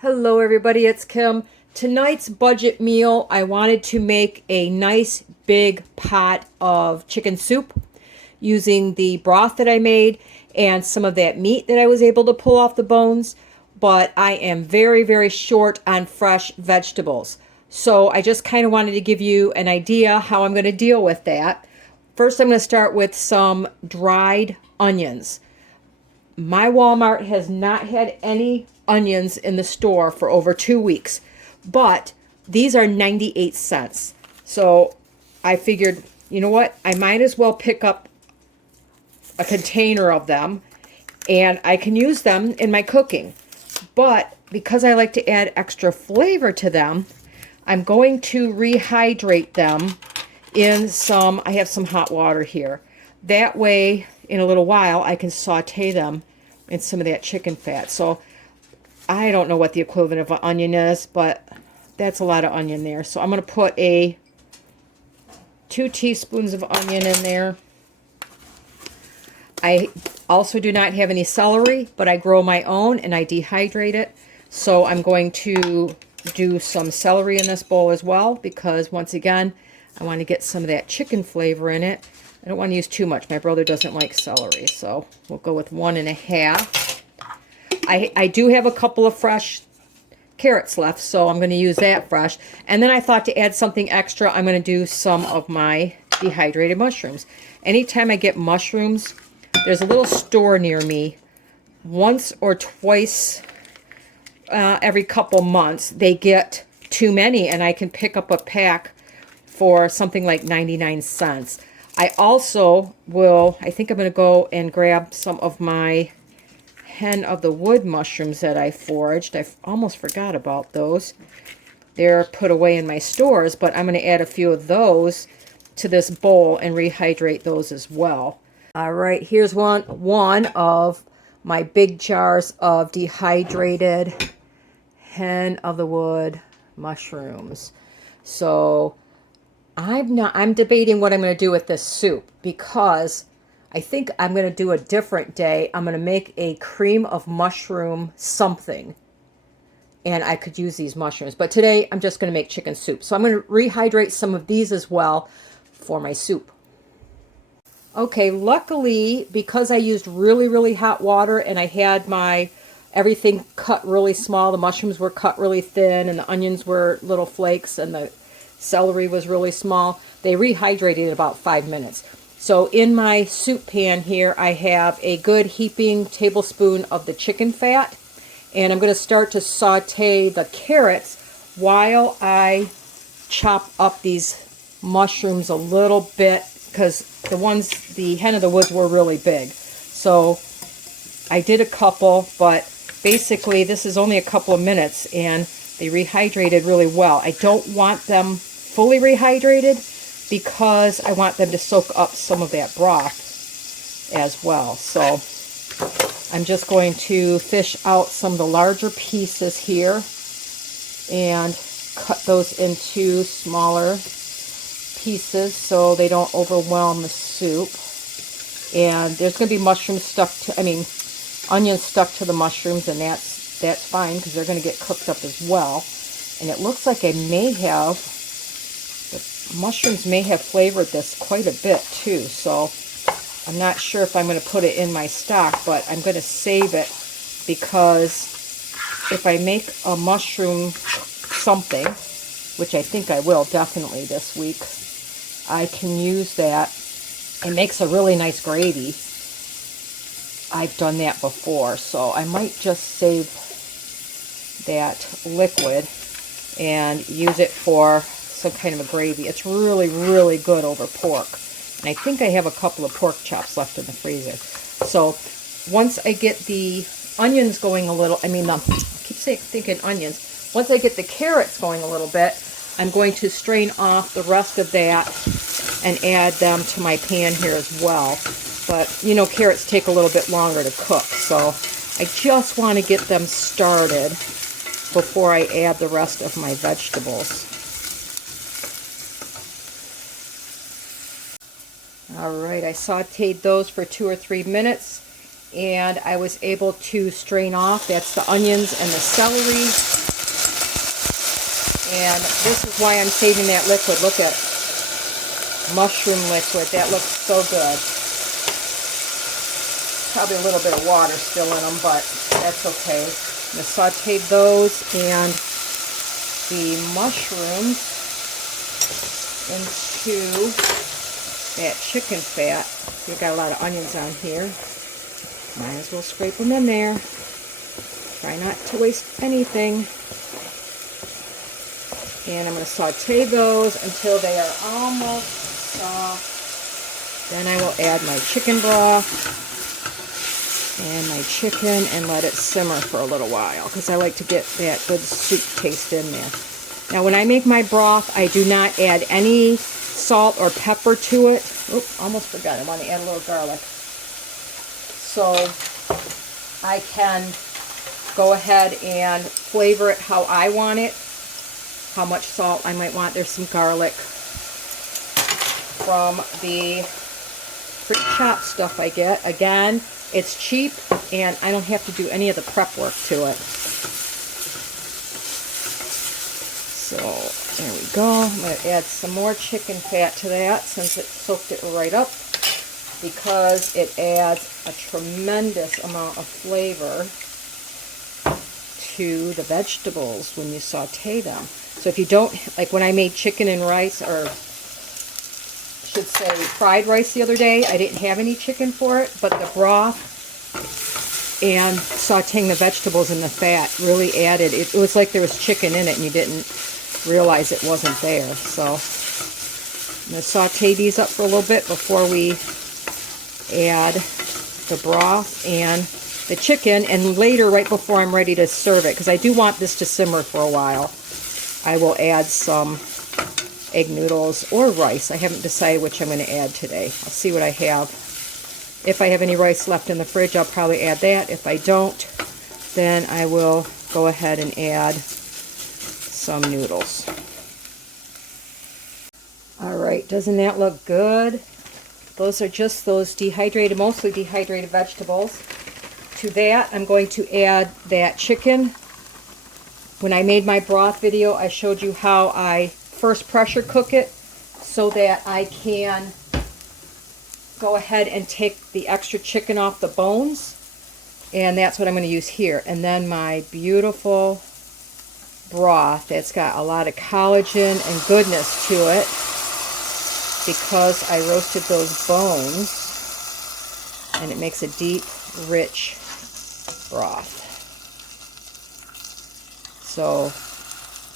Hello everybody, it's Kim. Tonight's budget meal, I wanted to make a nice big pot of chicken soup using the broth that I made and some of that meat that I was able to pull off the bones, but I am very short on fresh vegetables. So I just kind of wanted to give you an idea how I'm going to deal with that. First, I'm going to start with some dried onions. My Walmart has not had any onions in the store for over 2 weeks, but these are 98 cents. So I figured, you know what? I might as well pick up a container of them and I can use them in my cooking. But because I like to add extra flavor to them, I'm going to rehydrate them in some, I have some hot water here. That way, in a little while, I can saute them in some of that chicken fat. So I don't know what the equivalent of an onion is, but that's a lot of onion there. So I'm going to put 2 teaspoons of onion in there. I also do not have any celery, but I grow my own and I dehydrate it. So I'm going to do some celery in this bowl as well, because once again, I want to get some of that chicken flavor in it. I don't want to use too much. My brother doesn't like celery, so we'll go with 1.5. I do have a couple of fresh carrots left, so I'm going to use that fresh. And then I thought to add something extra, I'm going to do some of my dehydrated mushrooms. Anytime I get mushrooms, there's a little store near me. Once or twice every couple months, they get too many, and I can pick up a pack for something like 99 cents. I also will, I think I'm going to go and grab some of my hen of the wood mushrooms that I foraged. I almost forgot about those. They're put away in my stores, but I'm going to add a few of those to this bowl and rehydrate those as well. All right, here's one of my big jars of dehydrated hen of the wood mushrooms. So I'm debating what I'm going to do with this soup, because I think I'm going to do a different day. I'm going to make a cream of mushroom something, and I could use these mushrooms. But today I'm just going to make chicken soup. So I'm going to rehydrate some of these as well for my soup. Okay, luckily, because I used really hot water and I had my everything cut really small, the mushrooms were cut really thin and the onions were little flakes and the celery was really small, they rehydrated in about 5 minutes. So in my soup pan here, I have a good heaping tablespoon of the chicken fat, and I'm going to start to saute the carrots while I chop up these mushrooms a little bit, because the hen of the woods were really big. So I did a couple, but basically this is only a couple of minutes and they rehydrated really well. I don't want them fully rehydrated because I want them to soak up some of that broth as well. So I'm just going to fish out some of the larger pieces here and cut those into smaller pieces so they don't overwhelm the soup. And there's going to be mushrooms stuck to, onions stuck to the mushrooms, and that's fine because they're going to get cooked up as well. And it looks like the mushrooms may have flavored this quite a bit too, so I'm not sure if I'm going to put it in my stock, but I'm going to save it, because if I make a mushroom something, which I think I will definitely this week, I can use that. It makes a really nice gravy. I've done that before, so I might just save that liquid and use it for some kind of a gravy. It's really good over pork. And I think I have a couple of pork chops left in the freezer. So once I get the onions going a little, I keep thinking onions. Once I get the carrots going a little bit, I'm going to strain off the rest of that and add them to my pan here as well. But, carrots take a little bit longer to cook, so I just want to get them started before I add the rest of my vegetables. All right, I sauteed those for 2 or 3 minutes, and I was able to strain off. That's the onions and the celery. And this is why I'm saving that liquid. Look at mushroom liquid. That looks so good. Probably a little bit of water still in them, but that's okay. I'm going to saute those and the mushrooms into that chicken fat. We've got a lot of onions on here. Might as well scrape them in there. Try not to waste anything. And I'm going to saute those until they are almost soft. Then I will add my chicken broth and my chicken and let it simmer for a little while because I like to get that good soup taste in there. Now when I make my broth, I do not add any salt or pepper to it. Oop, almost forgot. I want to add a little garlic. So I can go ahead and flavor it how I want it. How much salt I might want. There's some garlic from the pretty chopped stuff I get. Again, it's cheap and I don't have to do any of the prep work to it. So there we go. I'm going to add some more chicken fat to that since it soaked it right up, because it adds a tremendous amount of flavor to the vegetables when you saute them. So if you don't, like when I made chicken and rice, or I should say fried rice the other day, I didn't have any chicken for it, but the broth and sauteing the vegetables in the fat really added, it was like there was chicken in it and you didn't realize it wasn't there. So I'm going to saute these up for a little bit before we add the broth and the chicken, and later, right before I'm ready to serve it, because I do want this to simmer for a while, I will add some egg noodles or rice. I haven't decided which I'm going to add today. I'll see what I have. If I have any rice left in the fridge, I'll probably add that. If I don't, then I will go ahead and add some noodles. Alright, doesn't that look good? Those are just those dehydrated, mostly dehydrated vegetables. To that, I'm going to add that chicken. When I made my broth video, I showed you how I first pressure cook it so that I can go ahead and take the extra chicken off the bones. And that's what I'm going to use here. And then my beautiful broth that's got a lot of collagen and goodness to it because I roasted those bones, and it makes a deep, rich broth. So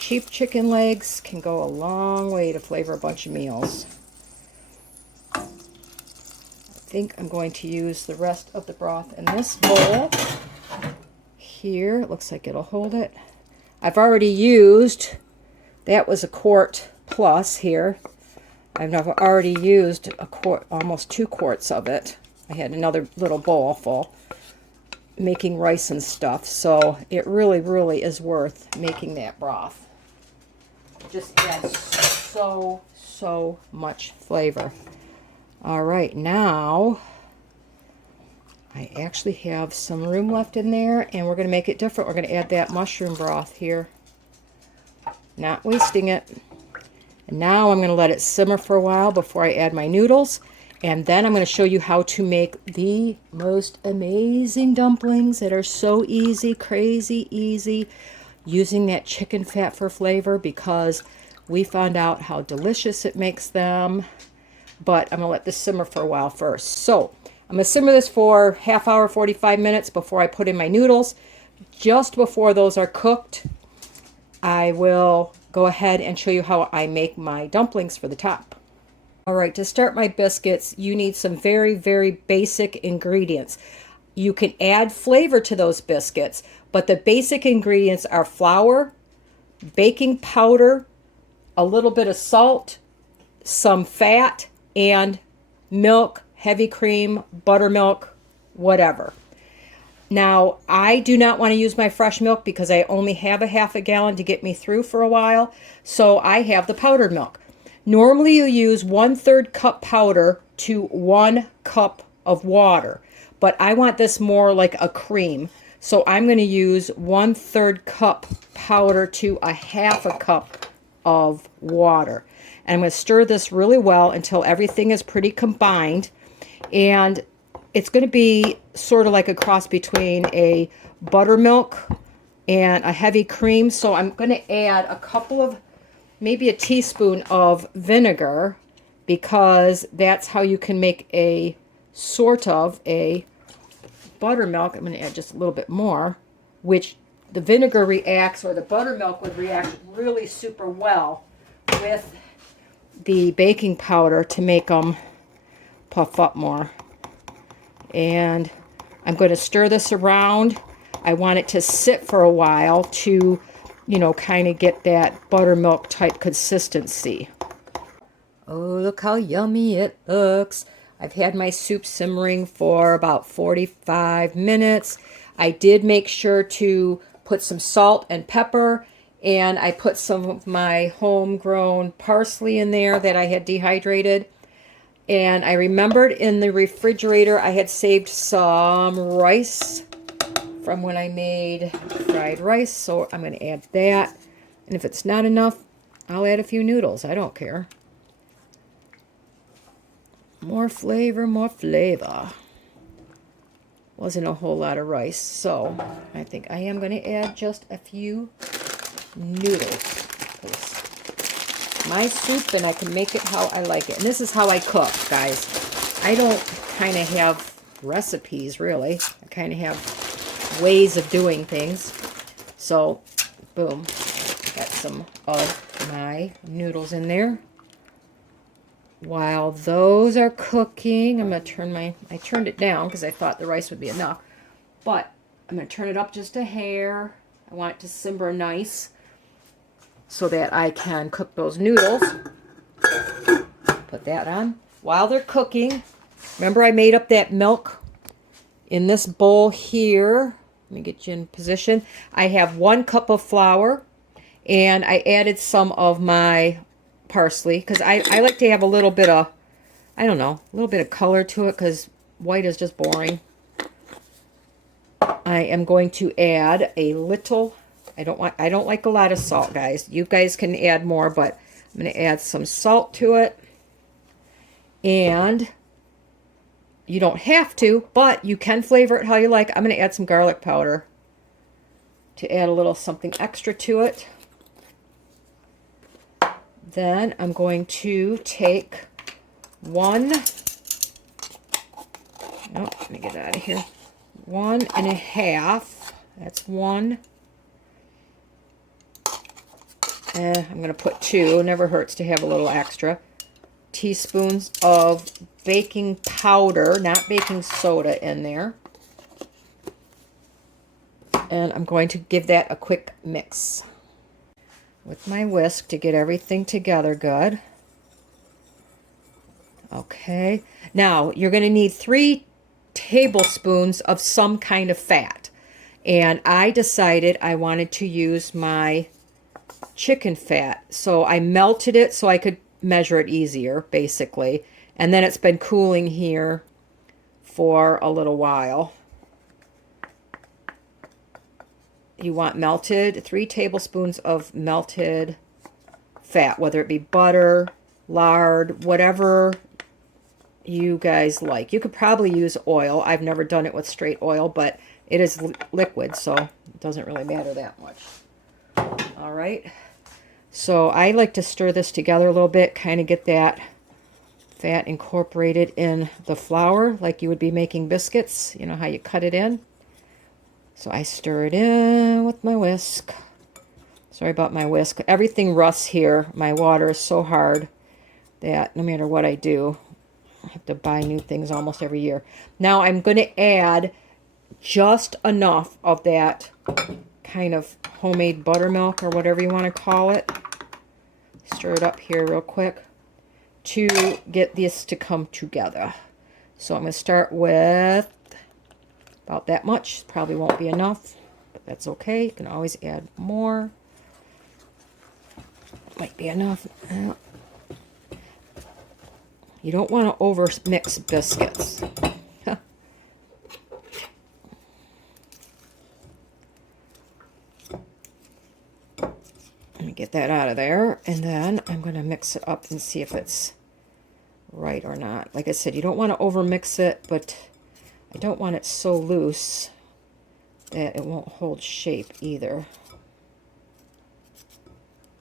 cheap chicken legs can go a long way to flavor a bunch of meals. I think I'm going to use the rest of the broth in this bowl here. It looks like it'll hold it. I've already used, that was a quart plus here. I've already used a quart, almost 2 quarts of it. I had another little bowl full making rice and stuff, so it really, really is worth making that broth. It just adds so much flavor. All right, now I actually have some room left in there, and we're going to make it different. We're going to add that mushroom broth here, not wasting it. And now I'm going to let it simmer for a while before I add my noodles. And then I'm going to show you how to make the most amazing dumplings that are so easy, crazy easy, using that chicken fat for flavor, because we found out how delicious it makes them. But I'm going to let this simmer for a while first. So I'm going to simmer this for half hour, 45 minutes before I put in my noodles. Just before those are cooked, I will go ahead and show you how I make my dumplings for the top. All right, to start my biscuits, you need some very, very basic ingredients. You can add flavor to those biscuits, but the basic ingredients are flour, baking powder, a little bit of salt, some fat, and milk, heavy cream, buttermilk, whatever. Now, I do not want to use my fresh milk because I only have a half a gallon to get me through for a while, so I have the powdered milk. Normally you use 1/3 cup powder to 1 cup of water, but I want this more like a cream. So I'm going to use 1/3 cup powder to a 1/2 cup of water. And I'm going to stir this really well until everything is pretty combined. And it's going to be sort of like a cross between a buttermilk and a heavy cream. So I'm going to add a couple of, maybe a teaspoon of vinegar, because that's how you can make a sort of a buttermilk. I'm going to add just a little bit more, which the vinegar reacts, or the buttermilk would react really super well with the baking powder to make them puff up more. And I'm going to stir this around. I want it to sit for a while to, you know, kind of get that buttermilk type consistency. Oh, look how yummy it looks. I've had my soup simmering for about 45 minutes. I did make sure to put some salt and pepper, and I put some of my homegrown parsley in there that I had dehydrated. And I remembered in the refrigerator I had saved some rice from when I made fried rice, so I'm going to add that. And if it's not enough, I'll add a few noodles. I don't care. More flavor, more flavor. Wasn't a whole lot of rice, so I think I am going to add just a few noodles. My soup, and I can make it how I like it. And this is how I cook, guys. I don't kind of have recipes, really. I kind of have ways of doing things. So, boom. Got some of my noodles in there. While those are cooking, I'm going to turn I turned it down because I thought the rice would be enough. But I'm going to turn it up just a hair. I want it to simmer nice so that I can cook those noodles. Put that on. While they're cooking, remember I made up that milk in this bowl here. Let me get you in position. I have 1 cup of flour, and I added some of my parsley, because I like to have a little bit of, I don't know, a little bit of color to it, because white is just boring. I am going to add a little, I don't like a lot of salt, guys. You guys can add more, but I'm going to add some salt to it. And you don't have to, but you can flavor it how you like. I'm going to add some garlic powder to add a little something extra to it. Then I'm going to take 1, let me get out of here, 1.5, that's 1. I'm going to put 2, never hurts to have a little extra, teaspoons of baking powder, not baking soda, in there. And I'm going to give that a quick mix with my whisk to get everything together good. Okay, now you're going to need 3 tablespoons of some kind of fat. And I decided I wanted to use my chicken fat. So I melted it so I could measure it easier, basically. And then it's been cooling here for a little while. You want melted, 3 tablespoons of melted fat, whether it be butter, lard, whatever you guys like. You could probably use oil. I've never done it with straight oil, but it is liquid, so it doesn't really matter that much. All right. So I like to stir this together a little bit, kind of get that fat incorporated in the flour like you would be making biscuits. You know how you cut it in? So I stir it in with my whisk. Sorry about my whisk. Everything rusts here. My water is so hard that no matter what I do, I have to buy new things almost every year. Now I'm going to add just enough of that kind of homemade buttermilk, or whatever you want to call it. Stir it up here real quick to get this to come together. So I'm going to start with about that much. Probably won't be enough, but that's okay. You can always add more. Might be enough. You don't want to over mix biscuits. me get that out of there, and then I'm going to mix it up and see if it's right or not. Like I said, you don't want to over mix it, but I don't want it so loose that it won't hold shape either.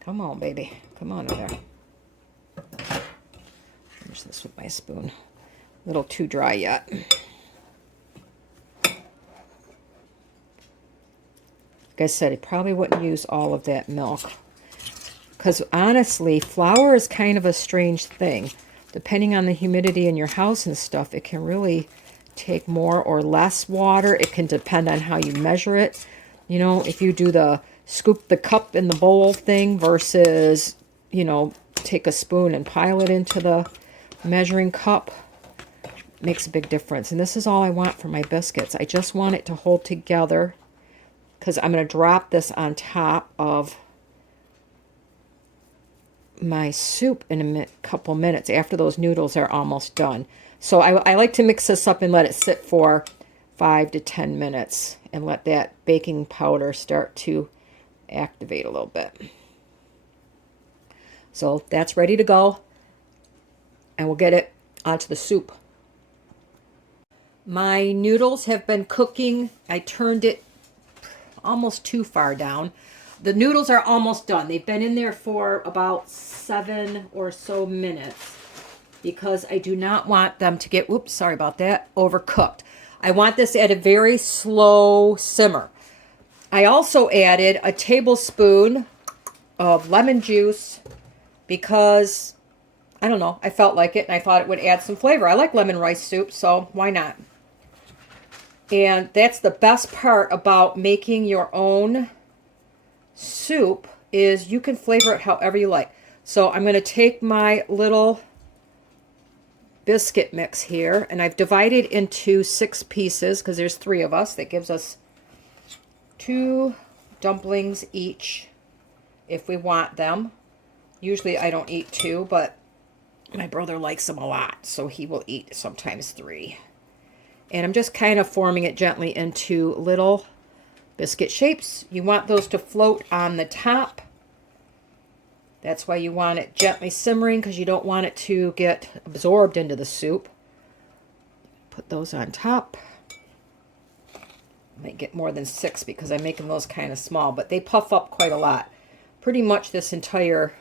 Come on, baby. Come on in there. Finish this with my spoon. A little too dry yet. Like I said, I probably wouldn't use all of that milk. Because honestly, flour is kind of a strange thing. Depending on the humidity in your house and stuff, it can really take more or less water. It can depend on how you measure it. You know, if you do the scoop the cup in the bowl thing versus, you know, take a spoon and pile it into the measuring cup, makes a big difference. And this is all I want for my biscuits. I just want it to hold together because I'm going to drop this on top of my soup in a couple minutes after those noodles are almost done. So I like to mix this up and let it sit for 5 to 10 minutes and let that baking powder start to activate a little bit. So that's ready to go, and we'll get it onto the soup. My noodles have been cooking. I turned it almost too far down. The noodles are almost done. They've been in there for about 7 or so minutes because I do not want them to get, oops, sorry about that, overcooked. I want this at a very slow simmer. I also added a tablespoon of lemon juice because, I don't know, I felt like it and I thought it would add some flavor. I like lemon rice soup, so why not? And that's the best part about making your own soup is you can flavor it however you like. So I'm going to take my little biscuit mix here, and I've divided into 6 pieces because there's 3 of us. That gives us 2 dumplings each if we want them. Usually I don't eat 2, but my brother likes them a lot, so he will eat sometimes 3. And I'm just kind of forming it gently into little biscuit shapes. You want those to float on the top. That's why you want it gently simmering, because you don't want it to get absorbed into the soup. Put those on top. I might get more than 6 because I'm making those kind of small, but they puff up quite a lot. Pretty much this entire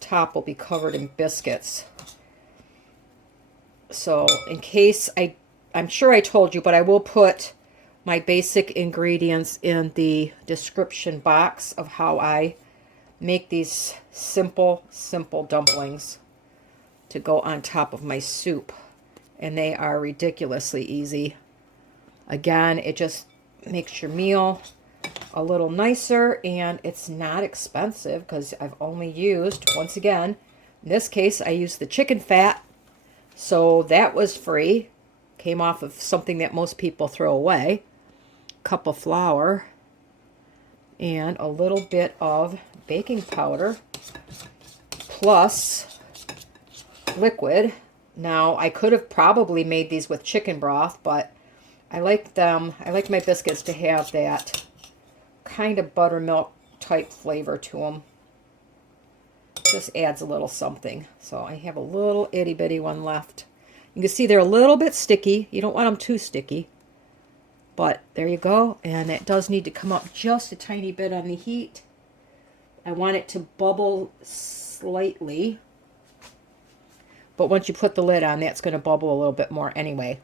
top will be covered in biscuits. So in case I'm sure I told you, but I will put my basic ingredients in the description box of how I make these simple dumplings to go on top of my soup. And they are ridiculously easy. Again, it just makes your meal a little nicer, and it's not expensive because I've only used, once again, in this case, I used the chicken fat. So that was free. Came off of something that most people throw away. Cup of flour and a little bit of baking powder plus liquid. Now I could have probably made these with chicken broth, but I like my biscuits to have that kind of buttermilk type flavor to them. Just adds a little something. So I have a little itty bitty one left. You can see they're a little bit sticky. You don't want them too sticky. But there you go. And it does need to come up just a tiny bit on the heat. I want it to bubble slightly. But once you put the lid on, that's going to bubble a little bit more anyway.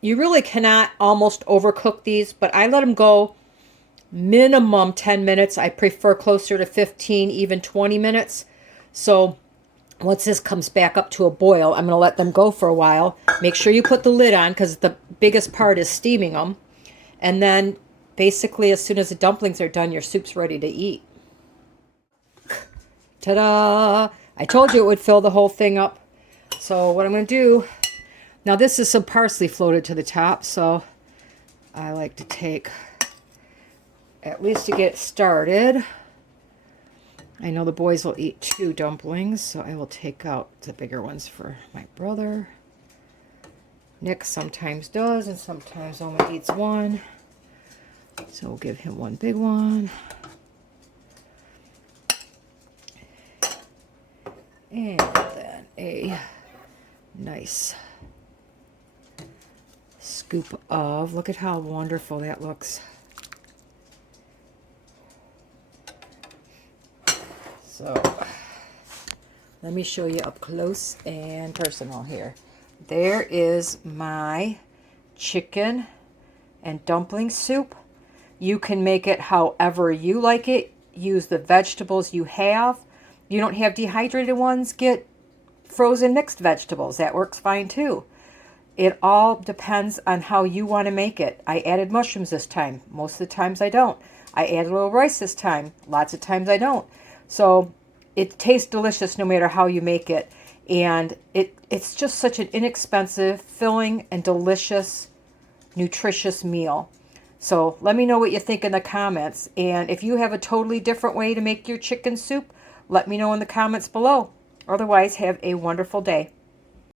You really cannot almost overcook these, but I let them go minimum 10 minutes. I prefer closer to 15, even 20 minutes. So once this comes back up to a boil, I'm going to let them go for a while. Make sure you put the lid on because the biggest part is steaming them. And then basically as soon as the dumplings are done, your soup's ready to eat. Ta-da! I told you it would fill the whole thing up. So what I'm going to do, now this is some parsley floated to the top, so I like to take, at least to get started, I know the boys will eat 2 dumplings, so I will take out the bigger ones for my brother. Nick sometimes does, and sometimes only eats 1. So we'll give him one big one. And then a nice scoop of, look at how wonderful that looks. So let me show you up close and personal here. There is my chicken and dumpling soup. You can make it however you like it. Use the vegetables you have. You don't have dehydrated ones, get frozen mixed vegetables. That works fine too. It all depends on how you want to make it. I added mushrooms this time. Most of the times I don't. I added a little rice this time. Lots of times I don't. So it tastes delicious no matter how you make it. And it's just such an inexpensive, filling, and delicious, nutritious meal. So let me know what you think in the comments. And if you have a totally different way to make your chicken soup, let me know in the comments below. Otherwise, have a wonderful day.